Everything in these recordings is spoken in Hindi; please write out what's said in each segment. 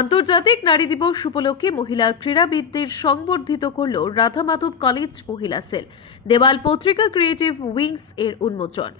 আন্তর্জাতিক নারী দিবস উপলক্ষে মহিলা ক্রীড়াবিদদের সংবর্ধিত করল রাধা মাধব কলেজ মহিলা সেল। দেওয়াল পত্রিকা ক্রিয়েটিভ উইংস এর উন্মোচন।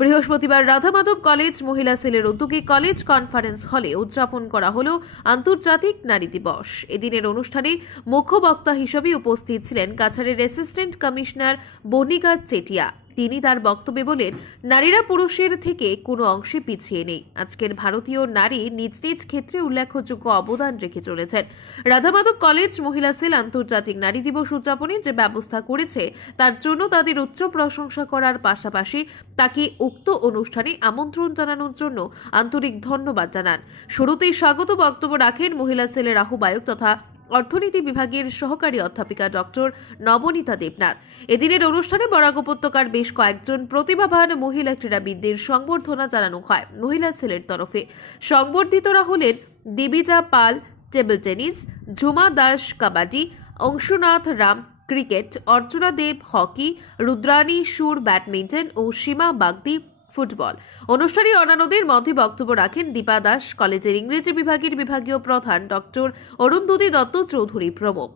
বৃহস্পতিবার রাধা মাধব কলেজ মহিলা সেলের উদ্যোগে কলেজ কনফারেন্স হলে উদযাপন করা হল আন্তর্জাতিক নারী দিবস। এদিনের অনুষ্ঠানে মুখ্য বক্তা হিসেবে উপস্থিত ছিলেন কাছাড়ের অ্যাসিস্ট্যান্ট কমিশনার বনিকা চেটিয়া। তিনি তার বক্তব্যে বলেন, নারীরা পুরুষের থেকে কোনো অংশে পিছিয়ে নেই। আজকের ভারতীয় নারী নিজ নিজ ক্ষেত্রে উল্লেখযোগ্য অবদান রেখে চলেছেন। রাধামাধব কলেজ, মহিলা সেল, আন্তর্জাতিক নারী দিবস উদযাপনে যে ব্যবস্থা করেছে, তার জন্য তাদের উচ্চ প্রশংসা করার পাশাপাশি তাকে উক্ত অনুষ্ঠানে আমন্ত্রণ জানানোর জন্য আন্তরিক ধন্যবাদ জানান। শুরুতেই স্বাগত বক্তব্য রাখেন মহিলা সেলের আহ্বায়ক তথা অর্থনীতি বিভাগের সহকারী অধ্যাপিকা ডক্টর নবনীতা দেবনাথ। এদিনের অনুষ্ঠানে বরাক উপত্যকার বেশ কয়েকজন প্রতিভাবান মহিলা ক্রীড়াবিদদের সংবর্ধনা জানানো হয় মহিলা সেলের তরফে। সংবর্ধিতরা হলেন Debija Pal, table tennis, Jhuma Das kabaddi, Anshunath Ram, cricket, Archana Deb hockey, Rudrani Sur badminton ও সীমা বাগদি ফুটবল অনুষ্ঠানে অন্যান্যদের মধ্যে বক্তব্য রাখেন দীপা দাস কলেজের ইংরেজি বিভাগের বিভাগীয় প্রধান ডক্টর অরুন্ধতী দত্ত চৌধুরী প্রমুখ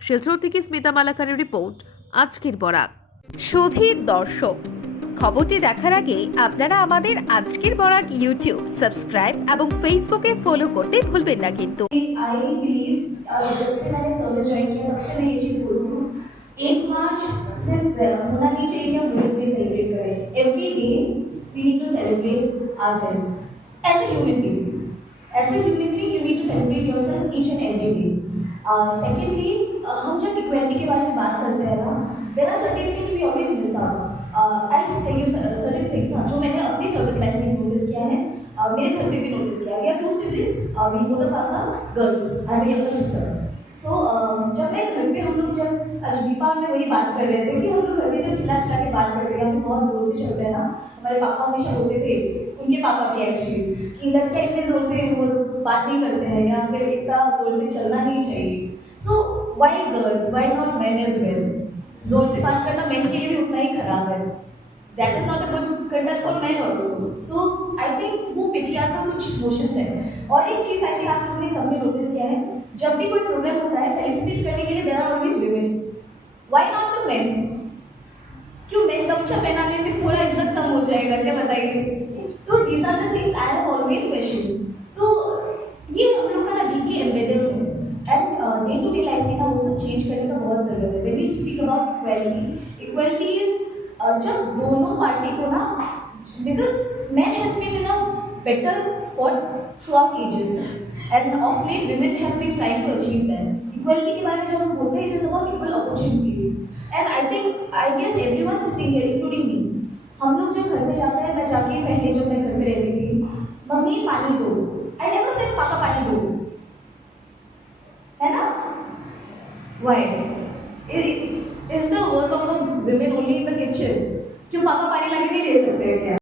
শিলচর থেকে স্মিতা মালাকারের রিপোর্ট আজকের বরাক সুধীর দর্শক খবরটি দেখার আগে আপনারা আমাদের আজকের বরাক ইউটিউব সাবস্ক্রাইব এবং ফেসবুকে ফলো করতে ভুলবেন না কিন্তু आई बिलीव जब से मैंने सर्विस ज्वाइन किया तब से मैं ये चीज़ बोलती हूँ एक मार्च सिर्फ होना नहीं चाहिए कि हम वुमेंस डे सेलिब्रेट करें every day We need to celebrate ourselves as a human being as a human being you need to celebrate yourself each and every day secondly हम जब इक्वेलिटी के बारे में बात करते हैं ना there are certain things we always miss out I tell you certain things जो मैंने अपनी सर्विस लाइफ में नोटिस किया है uh, मेरे घर पे भी नोटिस किया we are two siblings we both are girls I am younger sister so जब मैं घर पे हम लोग जब आज दीपा में वही बात कर रहे थे कि हम लोग जब चिल्ला चिल्ला के बात करते हैं, हम बहुत ज़ोर से चलते हैं ना। हमारे पापा हमेशा बोलते थे, उनके पापा भी एक्चुअली कि लड़कियाँ इतने ज़ोर से वो बात नहीं करते हैं या फिर इतना ज़ोर से चलना नहीं चाहिए। So why girls why not man as well ज़ोर से बात करना मैन के लिए भी उतना ही खराब है। That is not a good conduct for man also so I think वो पिटियार का कुछ इमोशंस है। और एक चीज़ आई थिंक आप लोगों ने सबने नोटिस किया है, जब भी कोई प्रॉब्लम होता है फेलिसिटेट करने के लिए there are always women why not the men क्यों मेन गमछा पहनाने से थोड़ा इज़्ज़त कम हो जाएगा? क्या बताइए? तो these are the things I have always question तो ये हम लोग का ना डीपली एम्बेडेड है and day to day life में ना वो सब चेंज करने का बहुत ज़रूरत है. We speak about equality equality is जब दोनों पार्टी को ना because man has been in a better spot throughout ages. And of late, women have been trying to achieve that. Equality के बारे में जब हम बोलते हैं it is about equal opportunities and I think I guess everyone here including me हम लोग जब घर में जाते हैं, मैं जाके पहले जब मैं घर में रहती थी, मम्मी, पानी दो। आई नेवर सेड पापा, पानी दो. है ना? Why is the work of the women only in the kitchen क्यों पापा पानी लगे नहीं दे सकते क्या?